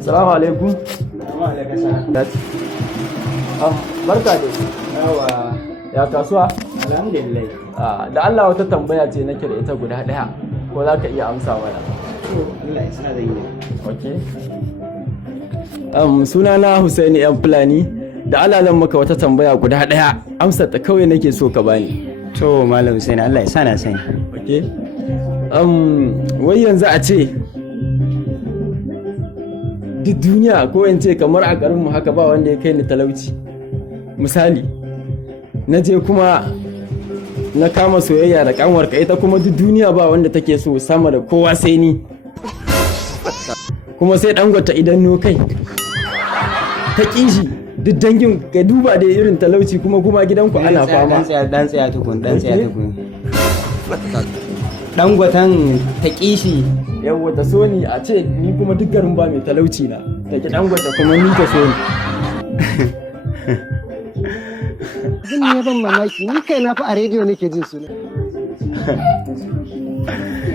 Salamu alaikum. Barka da Yawa, ya kasuwa. alhamdulillah. Da Allah wata tambaya ce nake da ita guda ɗaya ko za ka iya amsa mana. Allah ya sa zan yi. Okay. Sunana Husaini yan Fulani. Da Allah zan maka wata tambaya guda ɗaya amsar ta kawai nake so ka bani. To Malam Hussein, Allah ya sa na sani. Okay. Wai yanzu a ce duk duniya ko in ce kamar a garinmu haka ba wanda ya kai ni talauci. Misali, na je kuma na kama soyayya da kanwarka, ita kuma duk duniya ba wanda take so sama da kowa sai ni. Kuma sai Dangote idan no kai ta kishi duk dangin ka duba da irin talauci kuma gidanku ana fama. Dan tsaya tukun. Dangoten ta kishi. Yawwa ta so ni a ce ni kuma duk garin ba mai talauci na ta ki Dangote kuma ni ta so ni. Abin ne ban mamaki, ni kai na fa a rediyo nake jin suna.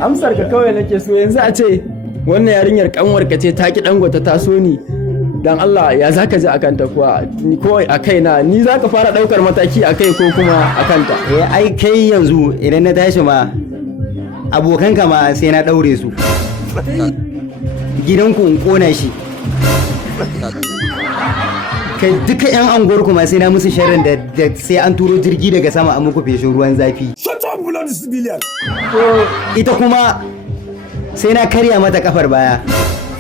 Amsar ka kawai nake so yanzu a ce wannan yarinyar kanwarka ce ta ki Dangote ta so ni. Dan Allah ya zaka ji akan ta kuwa ko a kaina ni zaka fara daukar mataki a kai ko kuma akan ta. Ai kai yanzu idan na tashi ma abokanka ma sai na daure su. Gidanku in kona shi. Kai duka yan anguwar kuma sai na musu sharrin da sai an turo jirgi daga sama a muku feshin ruwan zafi. Ita kuma sai na karya mata kafar baya.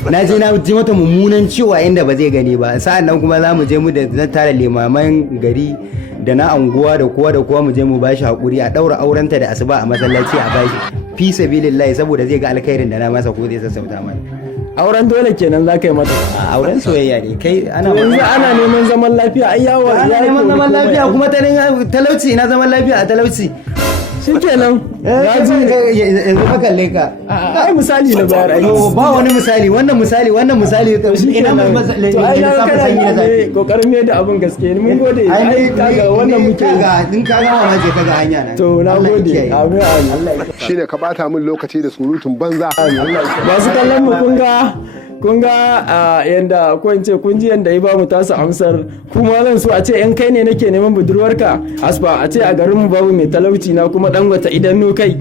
Na je na ji mata mummunan ciwo inda ba zai gani ba. Sa'an nan kuma za mu je mu da zan tara limaman gari da na anguwa da kowa mu je mu bashi hakuri a daura aurenta da asuba a masallaci a bashi fi sabilillahi saboda zai ga alkhairin da na masa ko zai sassauta mana. Auren dole kenan za ka yi mata. A auren soyayya ne kai ana yanzu ana neman zaman lafiya ai yawo ana neman zaman lafiya kuma talauci ina zaman lafiya a talauci. Shikenan ya ji yanzu ka kalle ka. Ai misali na bayar ai. Ba wani misali wannan misali ina mai misali to ai na kana ne kokarin me da abun gaske ne mun gode ai kaga wannan muke kaga din kaga ma je kaga hanya na. To na gode amin amin. Shine ka bata min lokaci da surutun banza. Ba su kallon mu kun ga yanda ko in ce kun ji yanda ya ba mu tasa amsar kuma zan so a ce in kai ne nake neman budurwarka asfa a ce a garin mu babu mai talauci na kuma Dangote idan no kai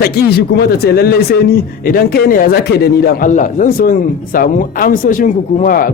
ta ƙi shi kuma ta ce lallai sai ni idan kai ne ya za kai da ni dan Allah zan so in samu amsoshin ku kuma